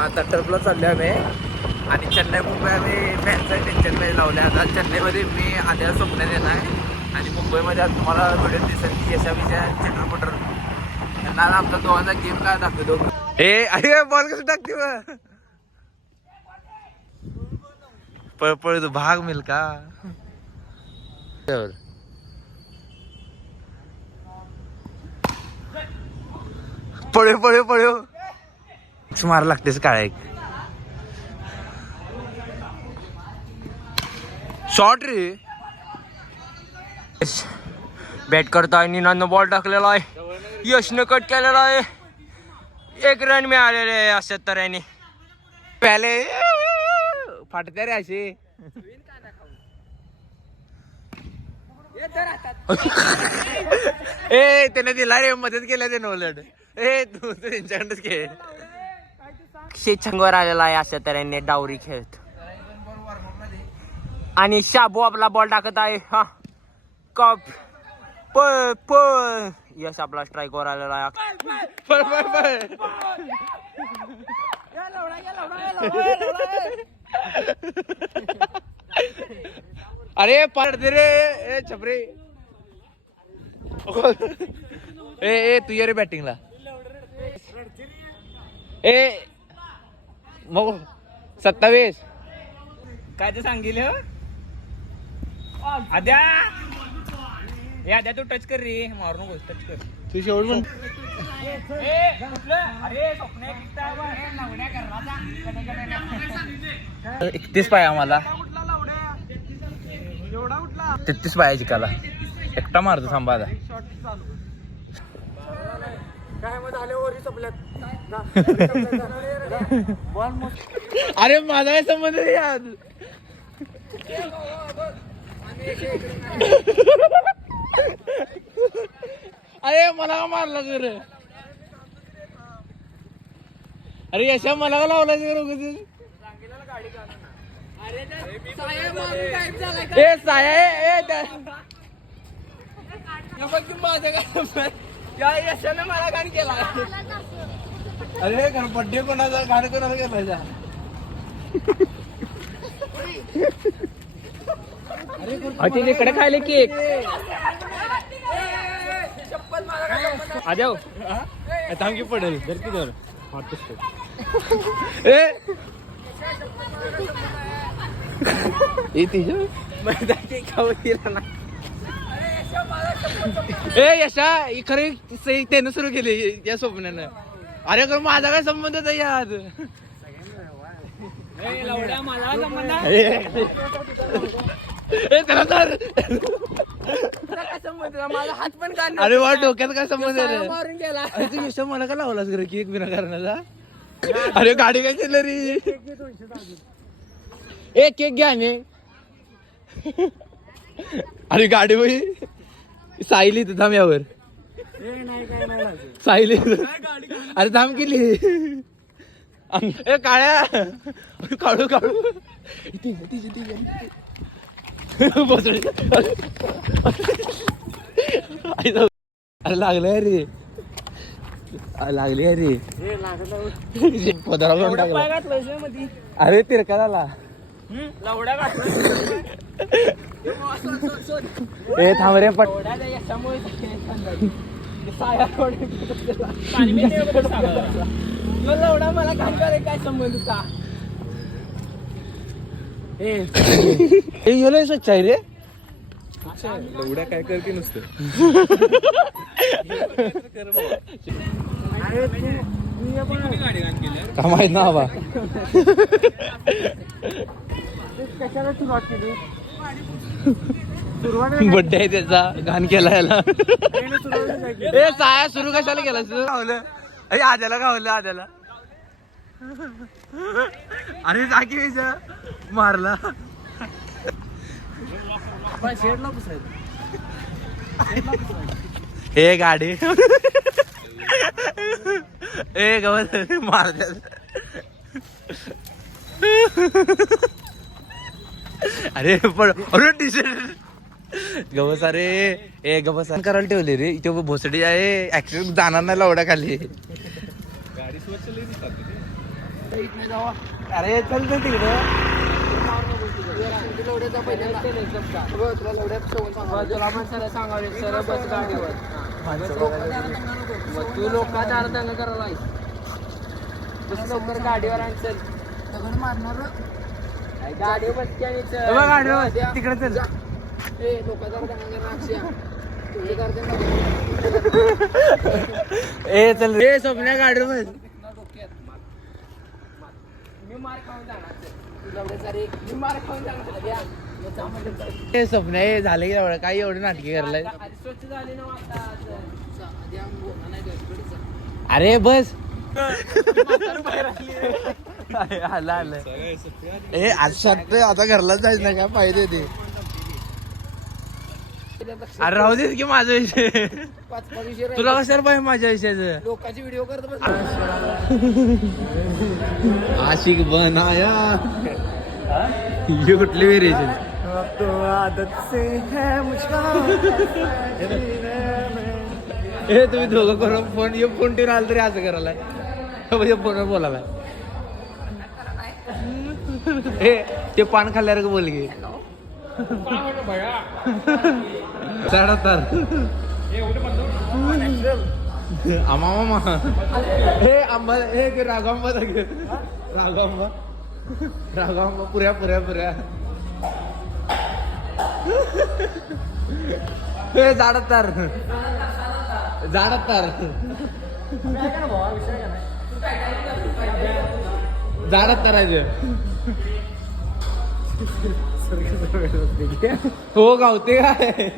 आता टर्फला चाललो आम्ही आणि चेन्नई मुंबई आम्ही फॅनचं टेन्शन नाही लावले. आता चेन्नईमध्ये मी आद्या स्वप्नात येणार आहे आणि मुंबईमध्ये आज तुम्हाला व्हिडिओ दिसेल की यशाविषयी चित्रपट त्यांना आमचा दोघांचा गेम काय दाखवतो. अरे बॉल कसं टाकते पळ पळ तू भाग मिल का पळ्यो पळ्यो पळ्यो मार लागतेस काळ्या एक शॉर्ट रे. बॅट करताय निनानं बॉल टाकलेला आहे. यशनं कट केलेला आहे. 1 रन मिळालेले आहे अशा तऱ्हेने. पहिले फाटत्या रे असे. ए त्याने दिला रे मदत केल्या त्यानं उलट. तू त्यांच्याकडच खेळ. शेछंगवर आलेला आहे अशा तऱ्हेने डावरी खेळत आणि शाबू आपला बॉल टाकत आहे. हा कप पळ पळ. यश आपला स्ट्राईक वर आलेला आहे. अरे पडते रे छपरे. ए तू ये रे बॅटिंगला. मग 27 काय ते सांगितलं आद्या. तू टच कर रे मारू नको. टच कर तू शेवट पण. अरे 31 पाय आम्हाला 33 पाया जिकाला एकटा मारतो थांबा आता. अरे माझा काय संबंध नाही आज. अरे मला का मारला कर. अरे यशा मला का लावला माझं काय यशाने मला गाण केला. अरे बड्डे कोणाचा गाणं कोणाला केला. इकडे खायले केक आद्याव थांबकी पडेल जर की धर. यशा खरे त्यानं सुरू केली या स्वप्नानं. अरे खरं माझा काय संबंध आहे यात. माझा हात पण काढ. अरे वा डोक्यात काय संबंध आहे. मारून गेला. तू यशा मला का लावलास खरं केक बिना कारणाचा. अरे गाडी काय केलं रे. केक घ्या मी. अरे गाडी बाई सायली तर थांब यावर. सायली अरे थांब केली. काळ्या काढू काढू. अरे लागलंय रे. लागली रे. अरे तिरका झाला. थांब रे पट. लवडा मला काय संबंध होता. हे स्वच्छ आहे रे. लवड्या काय करते नुसतं. का माहित ना बा. बड्डे आहे त्याचा घाण केला याला. साया सुरू कशाला केला. गावलं आद्याला गावलं आद्याला. अरे जागी मारला. हे गाडी गवत मार. अरे पण अरे टी शर्ट गवस. अरे गवस करायला ठेवले रे. इथे भोसडी आहे. ऍक्सिडेंट जाणार नाही लवडा खाली. गाडी स्वच्छ अरे चल तर तिकडं तुला माणसाला सांगावे सर बस गाडीवर मग तू लोकांचा अर्धांग करायला बस लवकर गाडीवर आणि चल मारणार गाडीवर बसते आणि गाडीवर तिकडे चल लोकांचा ए चल रे स्वप्न्या गाडीवर मी मार खाऊन जाणार मी मार खाऊन जाणार ए स्वप्न्या हे झालं की एवढं काही एवढी नाटकी करलाय स्वच्छ झाली ना आता अरे बस आला आलं ए आज शर्ट आता घरलाच जायचं नाही का पाहिजे ते अरे राहू देत की माझा विषय तुला कशाला पाहिजे माझ्या विषयाचं लोकांची व्हिडिओ करत आशिक बनाया ये कुठली वेरिएशन हे तुम्ही दोघं करून फोन फोन ठेवून आलं तरी असं करायला फोनवर बोलायला हे ते पान खाल्ल्यावर बोल गे चढ तर आमा मामा हे आंबा हे रागांबा रागांबा रागांबा पुऱ्या पुऱ्या पुऱ्या हे झाडात तर झाडात तर झाडात तरायचं हो गावते काय